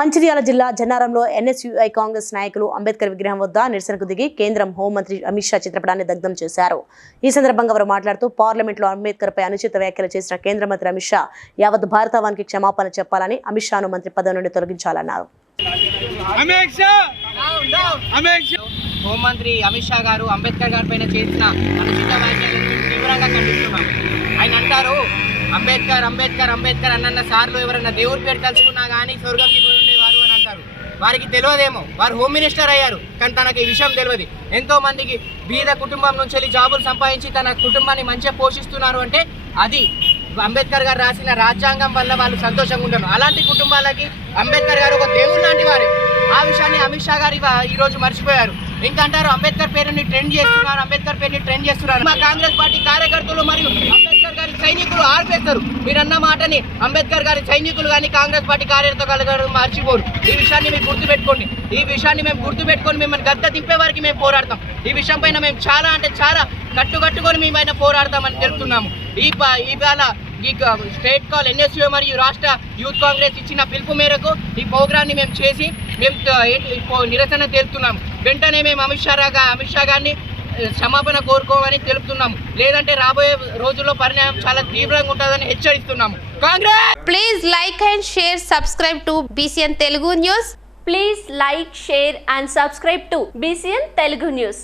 మంచిర్యాల జిల్లా జన్నారంలో ఎన్ఎస్యుఐ కాంగ్రెస్ నాయకులు అంబేద్కర్ విగ్రహం వద్ద నిరసనకు దిగి కేంద్రం హోంమంత్రి అమిత్ షా చిత్రపటాన్ని దగ్ధం చేశారు. ఈ సందర్భంగా వారు మాట్లాడుతూ పార్లమెంట్లో అంబేద్కర్ పై అనుచిత వ్యాఖ్యలు చేసిన కేంద్ర మంత్రి అమిత్ షా యావత్ భారతావానికి క్షమాపణ చెప్పాలని అమిత్ షాను మంత్రి పదవి నుండి తొలగించాలన్నారు. హోంమంత్రి అమిత్ షా గారు అంబేద్కర్ గారి పైన చేసిన అనుచిత వ్యాఖ్యలను తీవ్రంగా ఖండిస్తున్నాం. ఆయన అంటారు అంబేద్కర్ అంబేద్కర్ అంబేద్కర్ అన్న సార్లు ఎవరైనా దేవుడి పేరు తలుచుకున్నా కానీ స్వర్గంకి వారికి తెలియదేమో వారు హోమ్ మినిస్టర్ అయ్యారు. కానీ తనకి ఈ విషయం తెలియదు ఎంతో మందికి బీద కుటుంబం నుంచి వెళ్ళి జాబులు సంపాదించి తన కుటుంబాన్ని మంచిగా పోషిస్తున్నారు అంటే అది అంబేద్కర్ గారు రాసిన రాజ్యాంగం వల్ల వాళ్ళు సంతోషంగా ఉంటారు అలాంటి కుటుంబాలకి అంబేద్కర్ గారు ఒక దేవుడు లాంటి వారు. ఆ విషయాన్ని అమిత్ షా గారు ఈరోజు ఈ రోజు మర్చిపోయారు. ఇంకా అంటారు అంబేద్కర్ పేరుని ట్రెండ్ చేస్తున్నారు అంబేద్కర్ పేరుని ట్రెండ్ చేస్తున్నారు. మా కాంగ్రెస్ పార్టీ కార్యకర్తలు చేస్తారు. మీరన్న మాటని అంబేద్కర్ గారి సైనికులు కానీ కాంగ్రెస్ పార్టీ కార్యకర్తలు గారు మర్చిపోరు. ఈ విషయాన్ని మీరు గుర్తుపెట్టుకోండి. ఈ విషయాన్ని మేము గుర్తుపెట్టుకొని మిమ్మల్ని గద్ద దింపే వరకు మేము పోరాడతాం. ఈ విషయం పైన మేము చాలా అంటే చాలా కట్టుకట్టుకొని మేము పైన పోరాడతామని తెలుపుతున్నాము. ఈ ఇవాళ ఈ క- స్టేట్ కాల్ ఎన్ఎస్యూ మరియు రాష్ట్ర యూత్ కాంగ్రెస్ ఇచ్చిన పిలుపు మేరకు ఈ ప్రోగ్రాన్ని మేము చేసి మేము నిరసన తెలుపుతున్నాము. వెంటనే మేము అమిత్ షా అమిత్ షా గారిని క్షమాపణ కోరుకోమని తెలుపుతున్నాము. లేదంటే రాబోయే రోజుల్లో పరిణామం చాలా తీవ్రంగా ఉంటుందని హెచ్చరిస్తున్నాము. Congress! Please like and share subscribe to BCN Telugu news please like share and subscribe to BCN Telugu news